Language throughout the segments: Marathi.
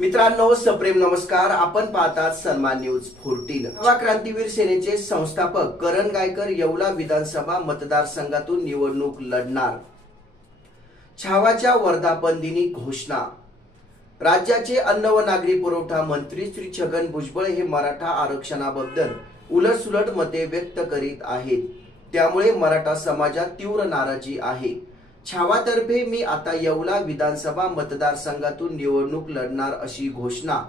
मित्रांनो, सप्रेम नमस्कार। आपण पाहतात सन्मान न्यूज 14। छावा क्रांतीवीर सेनेचे संस्थापक करण गायकर येवला विधानसभा मतदारसंघातून निवडणूक लढणार। छावाच्या वर्धापन दिनी घोषणा। राज्याचे अन्न व नागरी पुरवठा मंत्री श्री छगन भुजबळ हे मराठा आरक्षणाबद्दल उलटसुलट मते व्यक्त करीत आहेत। त्यामुळे मराठा समाजात तीव्र नाराजी आहे। छावातर्फे मी आता येवला विधानसभा मतदारसंघातून निवडणूक लढणार अशी घोषणा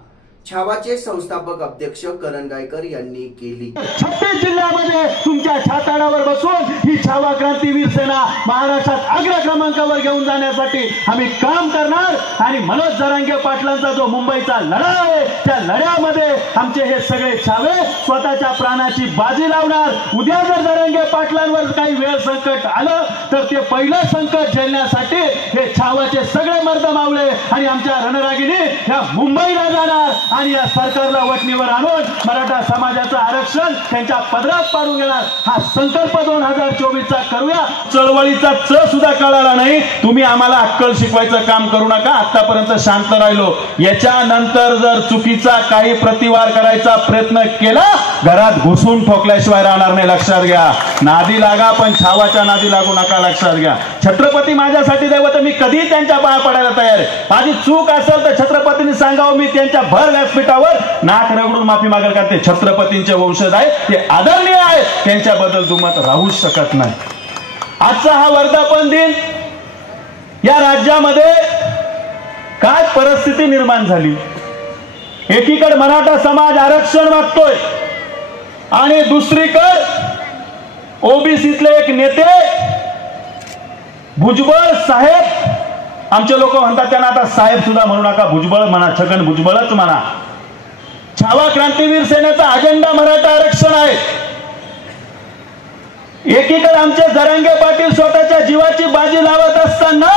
छावाचे संस्थापक अध्यक्ष करण गायकर यांनी केली। 36 जिल्ह्यामध्ये तुमच्या छाताडावर बसून ही छावा क्रांतीवीर सेना महाराष्ट्रात अग्र क्रमांकावर घेऊन जाण्यासाठी आम्ही काम करणार आणि मनोज जरांगे पाटलांचा जो मुंबईचा लढा आहे त्या लढ्यामध्ये आमचे हे सगळे छावे स्वतःच्या प्राणाची बाजी लावणार। उद्या जर जरांगे पाटलांवर काही वेळ संकट आलं तर ते पहिलं संकट झेलण्यासाठी हे छावाचे सगळे मर्द मावळे आणि आमच्या रणरागिणी ह्या मुंबईला जाणार आणि या सरकारला वटणीवर आणून मराठा समाजाचं आरक्षण त्यांच्या पदरात पाडून घेणार। हा संकल्प 2024 चा करूया। चळवळीचा च सुद्धा कळाला नाही। तुम्ही आम्हाला अक्कल शिकवायचं काम करू नका। आतापर्यंत शांत राहिलो। याच्यानंतर जर चुकीचा काही प्रतिवाद करायचा प्रयत्न केला घरात घुसून ठोकल्याशिवाय राहणार नाही, लक्षात घ्या। नादी लागा पण छावाच्या नादी लागू नका, लक्षात घ्या। छत्रपती माझ्यासाठी दैवत, मी कधी त्यांच्या पाया पडायला तयार आहे। माझी चूक असेल तर छत्रपतींनी सांगावं, मी त्यांच्या भर व्यासपीठावर नाक रगडून माफी मागेल, का ते छत्रपतींचे वंशज आहे, ते आदरणीय आहे, त्यांच्याबद्दल दुमत राहूच शकत नाही। आजचा हा वर्धापन दिन या राज्यामध्ये काय परिस्थिती निर्माण झाली। एकीकडे मराठा समाज आरक्षण मागतोय आणि दुसरीकडे ओबीसीतले एक नेते भुजबळ साहेब, आमचे लोक म्हणतात त्यांना आता साहेब सुद्धा म्हणू नका, भुजबळ म्हणा, छगन भुजबळच म्हणा। छावा क्रांतीवीर सेनेचा अजेंडा मराठा आरक्षण आहे। एकीकडे आमचे जरांगे पाटील स्वतःच्या जीवाची बाजी लावत असताना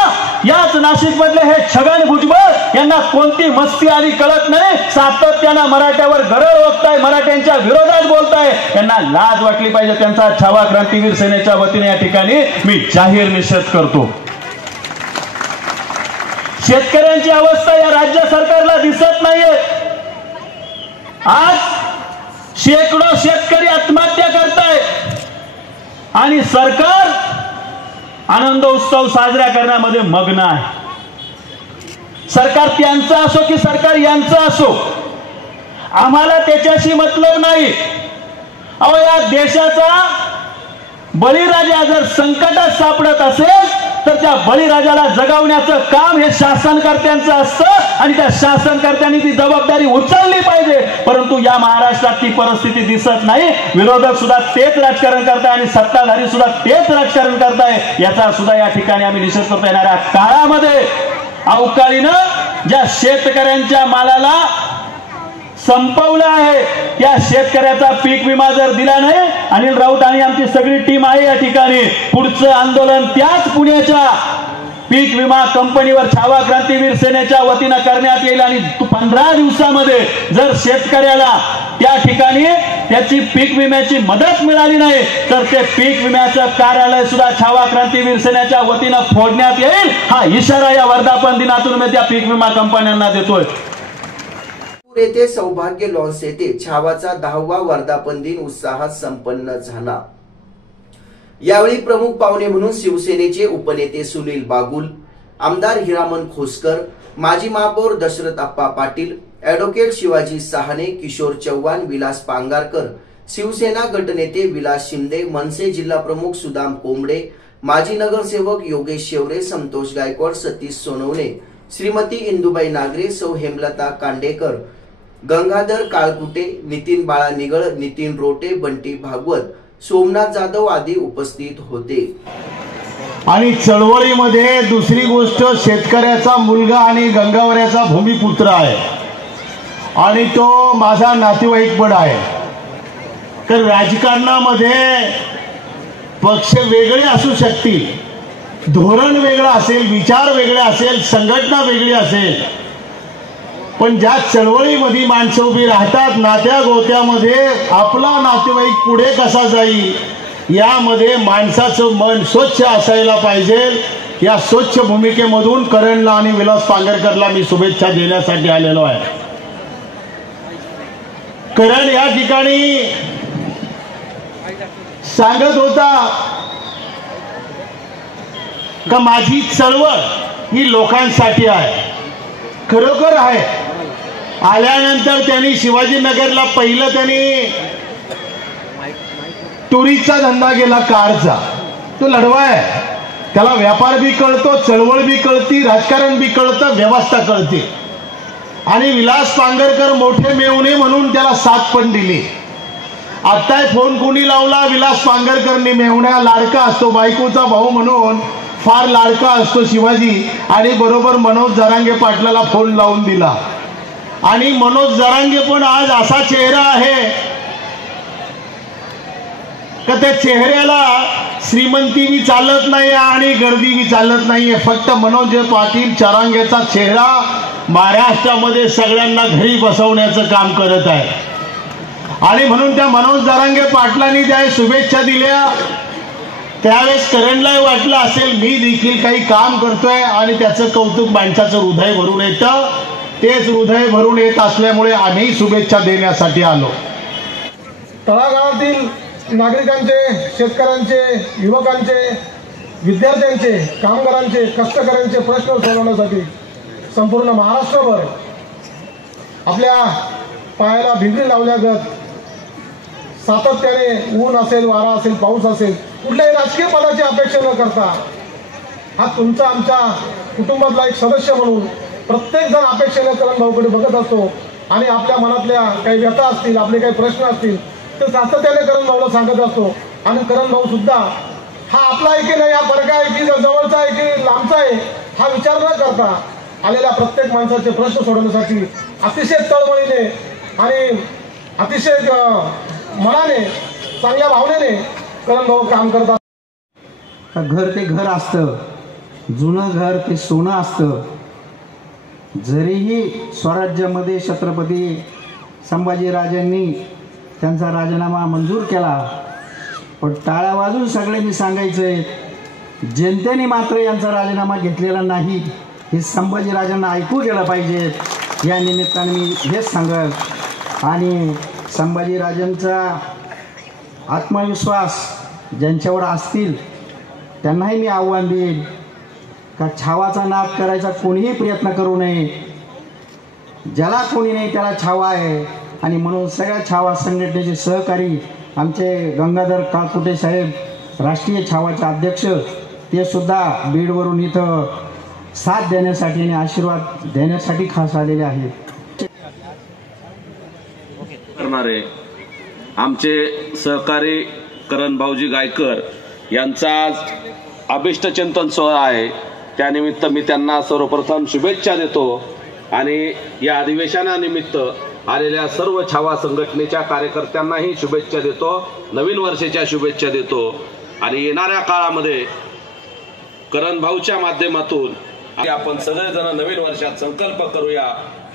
याच नाशिक मधले हे छगन भुजबळ यांना कोणती मस्ती आली कळत नाही। सातत्यानं मराठ्यावर गरळ ओकताय, मराठ्यांच्या विरोधात बोलताय। यांना लाज वाटली पाहिजे। त्यांचा छावा क्रांतीवीर सेनेच्या वतीने या ठिकाणी मी जाहीर निषेध करतो। शेतकऱ्यांची अवस्था या राज्य सरकारला दिसत नाहीये। आज शेकडो शेतकरी आत्महत्या करताय आणि सरकार आनंद उत्सव साजरा करण्यामध्ये मग्न आहे। सरकार त्यांचं असो की सरकार यांचं असो, आम्हाला त्याच्याशी मतलब नाही। अहो, या देशाचा बळीराजा जर संकटात सापडत असेल तर त्या बळीराजाला जगावण्याचं काम हे शासनकर्त्यांचं असतं आणि त्या शासनकर्त्यांनी ती जबाबदारी उचलली पाहिजे। परंतु या महाराष्ट्रात ती परिस्थिती दिसत नाही। विरोधक सुद्धा तेच राजकारण करताय आणि सत्ताधारी सुद्धा तेच राजकारण करताय। याचा सुद्धा या ठिकाणी आम्ही निषेध करतो। येणाऱ्या काळामध्ये अवकाळीनं ज्या शेतकऱ्यांच्या मालाला संपवलं आहे त्या शेतकऱ्याचा पीक विमा जर दिला नाही, अनिल राऊत आणि आमची सगळी टीम आहे या ठिकाणी, पुढचं आंदोलन त्याच पुण्याच्या पीक विमा कंपनीवर छावा क्रांतीवीर सेनेच्या वतीनं करण्यात येईल। आणि 15 दिवसामध्ये जर शेतकऱ्याला त्या ठिकाणी त्याची पीक विम्याची मदत मिळाली नाही तर ते पीक विम्याचं कार्यालय सुद्धा छावा क्रांतीवीर सेनेच्या वतीनं फोडण्यात येईल। हा इशारा या वर्धापन दिनातून मी त्या पीक विमा कंपन्यांना देतोय। येथे सौभाग्य लॉन्स येथे छावाचा 10वा वर्धापन दिन उत्साहात संपन्न झाला। यावेळी प्रमुख पाहुणे म्हणून शिवसेनेचे उपनेते सुनील बागुल, आमदार हिरामन खोसकर, माजी महापौर दशरथ अप्पा पाटील, ॲडव्होकेट शिवाजी सहाने, किशोर चव्हाण, विलास पांगारकर, शिवसेना गटनेते विलास शिंदे, मनसे जिल्हा प्रमुख सुदाम कोंबडे, माजी नगरसेवक योगेश शेवरे, संतोष गायकवाड, सतीश सोनवणे, श्रीमती इंदुबाई नागरे, सौ हेमलता कांडेकर, गंगाधर काळकुटे, नितीन बाळा निगळ, नितीन रोटे, बंटी भागवत, सोमनाथ जाधव आदी उपस्थित होते। आणि चळवळीमध्ये दुसरी गोष्ट, शेतकऱ्याचा मुलगा आणि गंगावऱ्याचा भूमिपुत्र आहे आणि तो माझा नातेवाईक पण आहे। तर राजकारणामध्ये पक्ष वेगळे असू शकतील, धोरण वेगळं असेल, विचार वेगळे असेल, संघटना वेगळी असेल, पण ज्या चळवळीमध्ये माणसं उभी राहतात, नात्या गोत्यामध्ये आपला नातेवाईक पुढे कसा जाईल यामध्ये माणसाचं मन स्वच्छ असायला पाहिजे। या स्वच्छ भूमिकेमधून करणला आणि विलास पांगरकरला मी शुभेच्छा देण्यासाठी आलेलो आहे. करण या ठिकाणी सांगत होता का माझी चळवळ ही लोकांसाठी आहे. खरोखर आहे. आल्यानंतर त्यांनी शिवाजीनगरला पहिलं त्यांनी टुरीचा धंदा केला, कारचा. तो लढवा आहे. त्याला व्यापार बी कळतो, चळवळ बी कळती, राजकारण बी कळतं, व्यवस्था कळते. आणि विलास पांगरकर मोठे मेवणे म्हणून त्याला साथ पण दिली. आत्ताय फोन कोणी लावला, विलास पांगरकरने. मेवण्या लाडका असतो, बायकोचा भाऊ म्हणून फार लाडका असतो शिवाजी. आणि बरोबर मनोज जरांगे पाटलाला फोन लावून दिला. आणि मनोज जरांगे पण आज असा चेहरा आहे का त्या चेहऱ्याला श्रीमंती बी चालत नाही आणि गर्दी बी चालत नाहीये. फक्त मनोज पाटील जरांगेचा चेहरा महाराष्ट्रामध्ये सगळ्यांना घरी बसवण्याचं काम करत आहे. आणि म्हणून त्या मनोज जरांगे पाटलांनी त्या शुभेच्छा दिल्या. त्यावेळेस करणला वाटलं असेल मी देखील काही काम करतोय आणि त्याचं कौतुक माणसाचं हृदय भरून येतं. तेच हृदय भरून येत असल्यामुळे आम्ही शुभेच्छा देण्यासाठी आलो. तळागाळातील नागरिकांचे, शेतकऱ्यांचे, युवकांचे, विद्यार्थ्यांचे, कामगारांचे, कष्टकऱ्यांचे प्रश्न सोडवण्यासाठी संपूर्ण महाराष्ट्रभर आपल्या पायाला भिंगरी लावल्यागत सातत्याने ऊन असेल, वारा असेल, पाऊस असेल, कुठल्याही राजकीय पदाची अपेक्षा न करता हा तुमचा आमच्या कुटुंबातला एक सदस्य म्हणून प्रत्येक जण अपेक्षेने करण भाऊकडे बघत असतो. आणि आपल्या मनातल्या काही व्यथा असतील, आपले काही प्रश्न असतील तर सातत्याने करण भाऊला सांगत असतो. आणि करण भाऊ सुद्धा हा आपला आहे की नाही, हा फरक आहे की जवळचा आहे की लांबचा आहे, हा विचार न करता आलेल्या प्रत्येक माणसाचे प्रश्न सोडवण्यासाठी अतिशय तळमळीने आणि अतिशय मनाने, चांगल्या भावनेने करण भाऊ काम करतात. घर ते घर असतं, जुनं घर ते सोनं असतं. जरीही स्वराज्यामध्ये छत्रपती संभाजीराजांनी त्यांचा राजीनामा मंजूर केला, पण टाळ्या वाजून सगळ्यांनी सांगायचंय जनतेने मात्र यांचा राजीनामा घेतलेला नाही, हे संभाजीराजांना ऐकू गेलं पाहिजे. या निमित्ताने मी हेच सांगेल. आणि संभाजीराजांचा आत्मविश्वास ज्यांच्यावर असतील त्यांनाही मी आव्हान देईन का छावाचा नाद करायचा कोणीही प्रयत्न करू नये. ज्याला कोणी नाही त्याला छावा आहे. आणि म्हणून सगळ्या छावा संघटनेचे सहकारी आमचे गंगाधर काळकुटे साहेब, राष्ट्रीय छावाचे अध्यक्ष, ते सुद्धा बीडवरून इथं साथ देण्यासाठी आणि आशीर्वाद देण्यासाठी खास आलेले आहेत. करणारे आमचे सहकारी करण भाऊजी गायकर यांचा आज अभिष्टचिंतन सोहळा आहे. त्यानिमित्त मी त्यांना सर्वप्रथम शुभेच्छा देतो. आणि या अधिवेशनानिमित्त आलेल्या सर्व छावा संघटनेच्या कार्यकर्त्यांनाही शुभेच्छा देतो, नवीन वर्षाच्या शुभेच्छा देतो. आणि येणाऱ्या काळामध्ये करण भाऊच्या माध्यमातून आपण सगळेजण नवीन वर्षात संकल्प करूया.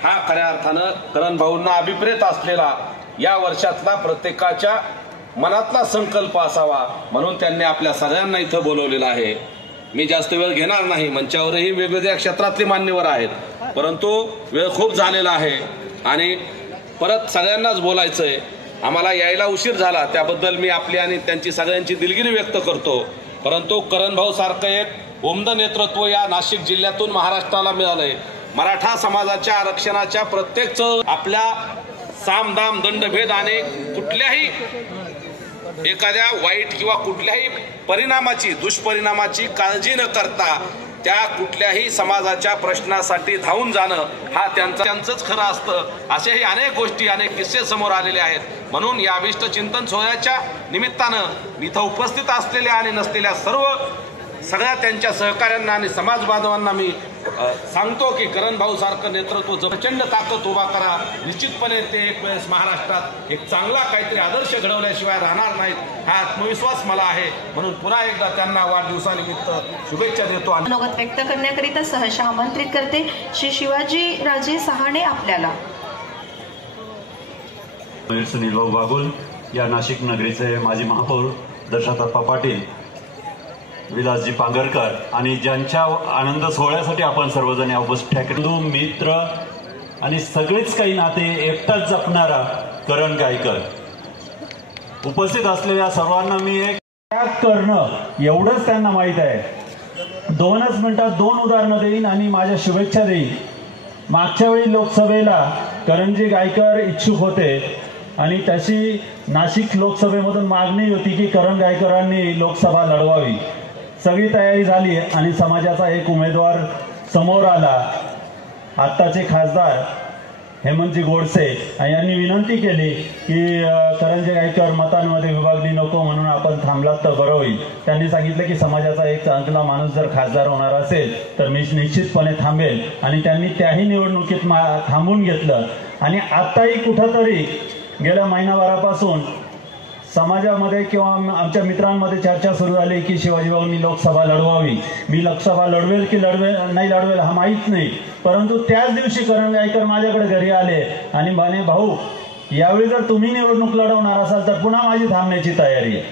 हा खऱ्या अर्थानं करण भाऊंना अभिप्रेत असलेला या वर्षातला प्रत्येकाच्या मनातला संकल्प असावा म्हणून त्यांनी आपल्या सगळ्यांना इथं बोलवलेलं आहे. मी जास्त वेळ घेणार नाही. मंचावरही वेगवेगळ्या क्षेत्रातले मान्यवर आहेत, परंतु वेळ खूप झालेला आहे आणि परत सगळ्यांनाच बोलायचंय. आम्हाला यायला उशीर झाला त्याबद्दल मी आपली आणि त्यांची सगळ्यांची दिलगिरी व्यक्त करतो. परंतु करण भाऊ सारखं एक उमद नेतृत्व या नाशिक जिल्ह्यातून महाराष्ट्राला मिळालंय. मराठा समाजाच्या आरक्षणाच्या प्रत्येक चळ आपल्या सामदाम दंडभेद आणि कुठल्याही एखाद्या वाईट किंवा कुठल्याही परिणामाची, दुष्परिणामाची काळजी न करता त्या कुठल्याही समाजाच्या प्रश्नासाठी धावून जाणं हा त्यांचंच खरं असतं. असेही अनेक गोष्टी, अनेक किस्से समोर आलेले आहेत. म्हणून या अभिष्ट चिंतन सोहळ्याच्या निमित्तानं इथं उपस्थित असलेल्या आणि नसलेल्या सगळ्या त्यांच्या सहकाऱ्यांना आणि समाज बांधवांना मी सांगतो की करण भाऊ सारखं नेतृत्व प्रचंड ताकद उभा करा. निश्चितपणे ते एक वेळेस महाराष्ट्रात एक चांगला काहीतरी आदर्श घडवल्याशिवाय राहणार नाहीत हा आत्मविश्वास मला आहे. म्हणून पुन्हा एकदा त्यांना वाढदिवसानिमित्त शुभेच्छा देतो. मनोगत व्यक्त करण्याकरिता सहर्ष आमंत्रित करते श्री शिवाजी राजे सहाणे आपल्याला. सुनील भाऊ बागुल या नाशिक नगरीचे माजी महापौर दर्शनाप्पा पाटील विलासजी पांगरकर आणि ज्यांच्या आनंद सोहळ्यासाठी आपण सर्वजण या उपस्थित बंधू मित्र आणि सगळेच काही नाते एकटाच जपणारा करण गायकर. उपस्थित असलेल्या सर्वांना मी एक त्याग करणं एवढंच त्यांना माहीत आहे. 2च मिनिटात 2 उदाहरणं देईन आणि माझ्या शुभेच्छा देईन. मागच्या वेळी लोकसभेला करणजी गायकर इच्छुक होते आणि त्याची नाशिक लोकसभेमधून मागणी होती की करण गायकरांनी लोकसभा लढवावी. सगळी तयारी झाली आणि समाजाचा एक उमेदवार समोर आला. आत्ताचे खासदार हेमंतजी गोडसे यांनी विनंती केली की करणजी गायकर मतांमध्ये विभागणी नको, म्हणून आपण थांबलात तर बरं होईल. त्यांनी सांगितलं की समाजाचा एक चांगला माणूस जर खासदार होणार असेल तर मी निश्चितपणे थांबेल आणि त्यांनी त्याही निवडणुकीत थांबून घेतलं. आणि आत्ताही कुठंतरी गेल्या महिनाभरापासून समाजामध्ये किंवा आमच्या मित्रांमध्ये चर्चा सुरू झाली की शिवाजीभाऊंनी लोकसभा लढवावी. मी लोकसभा लढवेल की नाही लढवेल हा माहीत नाही, परंतु त्याच दिवशी करण गायकर माझ्याकडे घरी आले आणि म्हणे, भाऊ यावेळी जर तुम्ही निवडणूक लढवणार असाल तर पुन्हा माझी थांबण्याची तयारी आहे.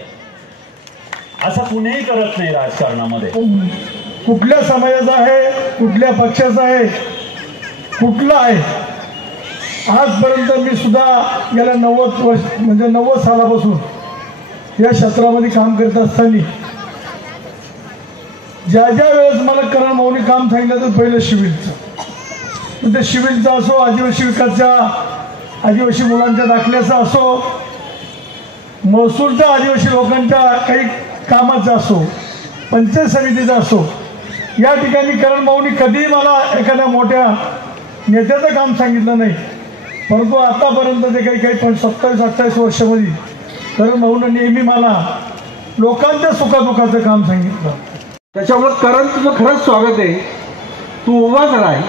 असं कुणीही करत नाही राजकारणामध्ये. कुठल्या समाजाचा आहे, कुठल्या पक्षाचा आहे, कुठला आहे, आजपर्यंत मी सुद्धा गेल्या 90 वर्ष म्हणजे 90 सालापासून या क्षेत्रामध्ये काम करत असताना ज्या ज्या वेळेस मला करण भाऊनी काम सांगितलं तर पहिलं सिव्हिलचं, ते सिव्हिलचं असो, आदिवासी विकासच्या आदिवासी मुलांच्या दाखल्याचा असो, महसूलचा आदिवासी लोकांच्या काही कामाचा असो, पंचायत समितीचा असो, या ठिकाणी करण भाऊनी कधीही मला एखाद्या मोठ्या नेत्याचं काम सांगितलं नाही. परंतु आतापर्यंत जे काही पण 27-28 वर्षामध्ये करण भाऊनं नेहमी मला लोकांच्या सुखादुखाचं काम सांगितलं. त्याच्यामुळे करण तुझं खरंच स्वागत आहे. तू उभाच राह.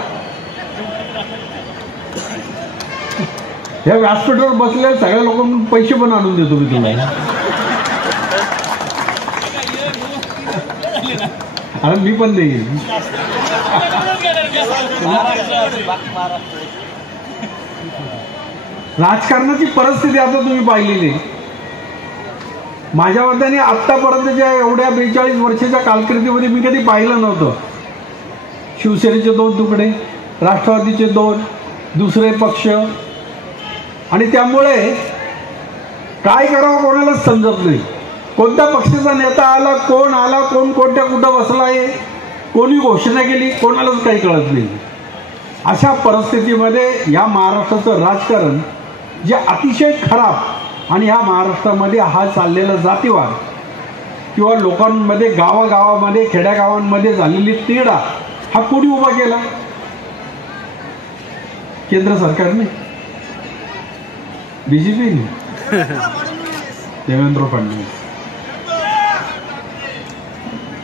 या व्यासपीठावर बसले सगळ्या लोकांना पैसे पण आणून देतो मी तुला. आणि मी पण देईन. राजकारणाची परिस्थिती आता तुम्ही पाहिलेली. माझ्या मताने आत्तापर्यंतच्या एवढ्या 42 वर्षाच्या कालखंडामध्ये मी कधी पाहिलं नव्हतं. शिवसेनेचे 2 तुकडे, राष्ट्रवादीचे 2, दुसरे पक्ष, आणि त्यामुळे काय करावं कोणालाच समजत नाही. कोणत्या पक्षाचा नेता आला, कोण आला, कोण कोणत्या कुठं बसला आहे, कोणी घोषणा केली, कोणालाच काही कळत नाही. अशा परिस्थितीमध्ये या महाराष्ट्राचं राजकारण जे अतिशय खराब आणि ह्या महाराष्ट्रामध्ये हा चाललेला जातीवाद किंवा लोकांमध्ये गावागावामध्ये खेड्यागावांमध्ये झालेली तिढा हा कोणी उभा केला? केंद्र सरकारने, बीजेपीने, देवेंद्र फडणवीस.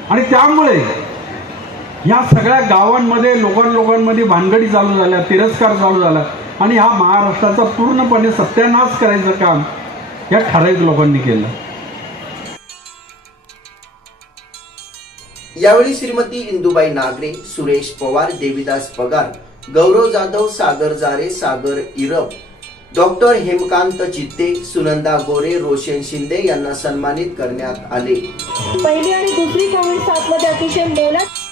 आणि त्यामुळे या सगळ्या गावांमध्ये लोकांमध्ये भानगडी चालू झाल्या, तिरस्कार चालू झाला आणि हा महाराष्ट्राचा पूर्णपणे सत्यानाश करायचं काम या ठराविक लोकांनी केलं. यावेळी श्रीमती इंदुबाई नागरे, सुरेश पवार, देविदास पगार, गौरव जाधव, सागर जारे, सागर इरब, डॉक्टर हेमकांत चित्ते, सुनंदा गोरे, रोशन शिंदे यांना सन्मानित करण्यात आले. पहिली आणि दुसरी कोविड साथमध्ये अतिशय मोलाची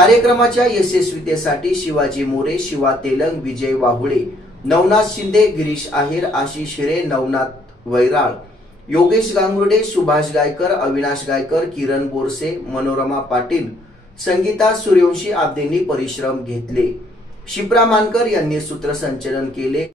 कार्यक्रमाच्या यशस्वीतेसाठी शिवाजी मोरे, शिवा तेलंग, विजय वाहुळे, नवनाथ शिंदे, गिरीश आहेर, आशिष हिरे, नवनाथ वैराळ, योगेश गांगुर्डे, सुभाष गायकर, अविनाश गायकर, किरण बोरसे, मनोरमा पाटील, संगीता सूर्यवंशी आदींनी परिश्रम घेतले. शिप्रा मानकर यांनी सूत्रसंचलन केले.